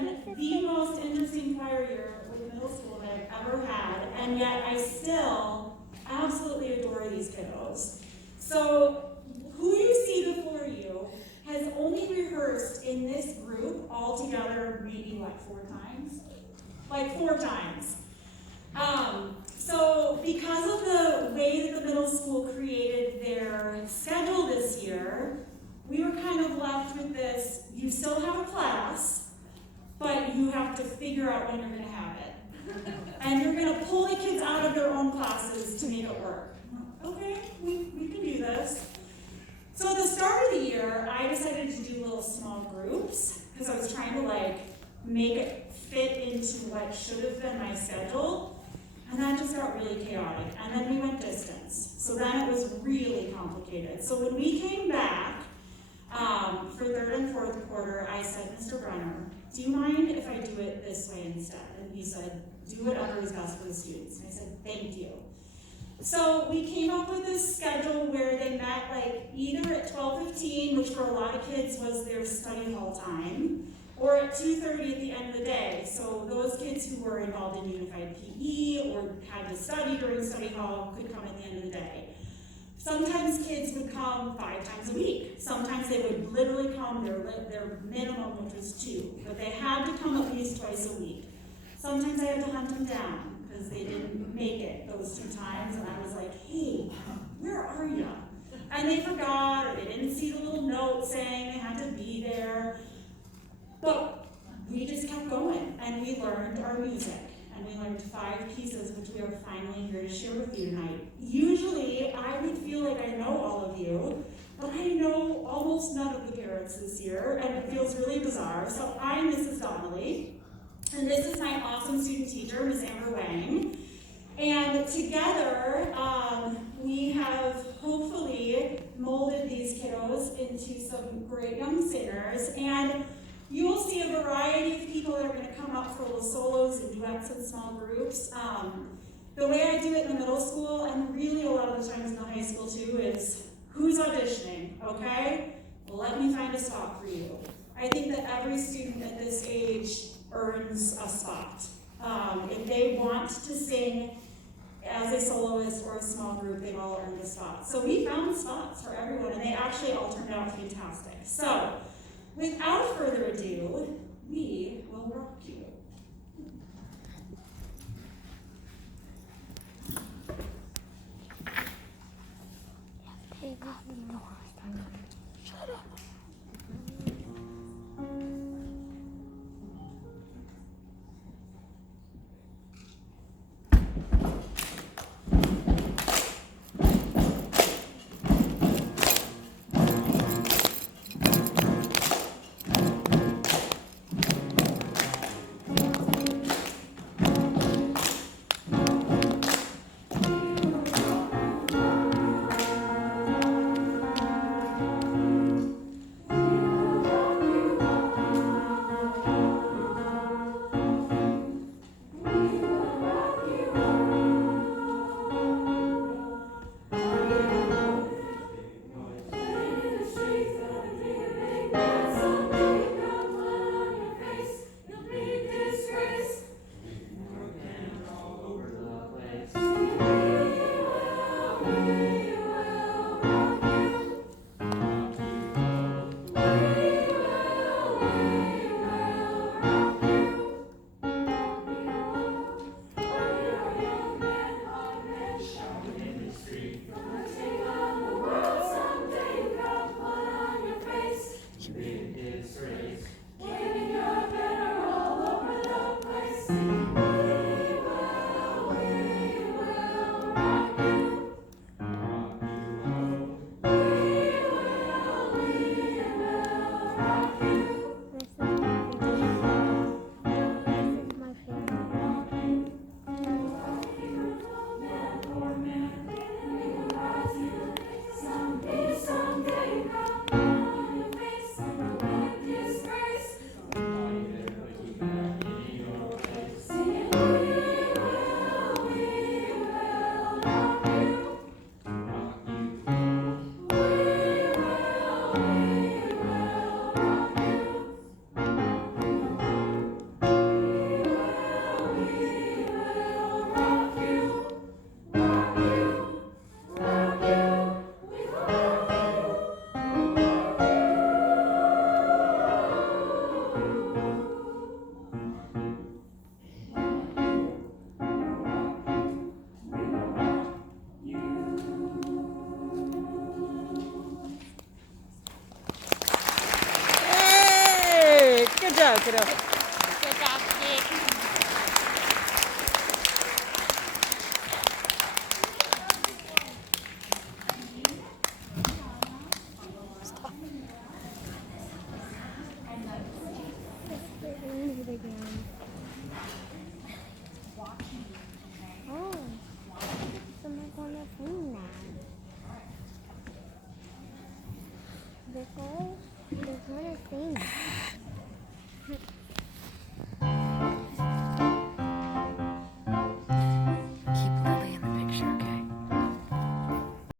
been the most interesting choir year with middle school that I've ever had, and yet I still absolutely adore these kiddos. So who you see before you has only rehearsed in this group altogether maybe like 4 times? Like 4 times. So because of the way that the middle school created their schedule this year, we were kind of left with this, you still have a class, but you have to figure out when you're going to have it. And you're going to pull the kids out of their own classes to make it work. Okay, we can do this. So at the start of the year, I decided to do little small groups because I was trying to make it fit into what should have been my schedule. And that just got really chaotic. And then we went distance. So then it was really complicated. So when we came back for 3rd and 4th quarter, I said, Mr. Brenner, do you mind if I do it this way instead? And he said, do whatever is best for the students. And I said, thank you. So we came up with this schedule where they met either at 12:15, which for a lot of kids was their study hall time, or at 2:30 at the end of the day. So those kids who were involved in unified PE or had to study during study hall could come at the end of the day. Sometimes kids would come 5 times a week. Sometimes they would literally come, their minimum, which was 2, but they had to come at least twice a week. Sometimes I had to hunt them down because they didn't make it those 2 times, and I was like, hey, where are you? And they forgot, or they didn't see the little note saying they had to be there. But we just kept going, and we learned our music. And we learned 5 pieces, which we are finally here to share with you tonight. Usually, I would feel like I know all of you, but I know almost none of the parents this year, and it feels really bizarre. So I'm Mrs. Donnelly, and this is my awesome student teacher, Ms. Amber Wang. And together, we have hopefully molded these kiddos into some great young singers. And you will see a variety of people that are going to come up for little solos and duets and small groups. The way I do it in the middle school, and really a lot of the times in the high school too, is who's auditioning, okay? Well, let me find a spot for you. I think that every student at this age earns a spot. If they want to sing as a soloist or a small group, they've all earned a spot. So we found spots for everyone, and they actually all turned out fantastic. So, without further ado, we will rock you. Shut up. go, kiddo.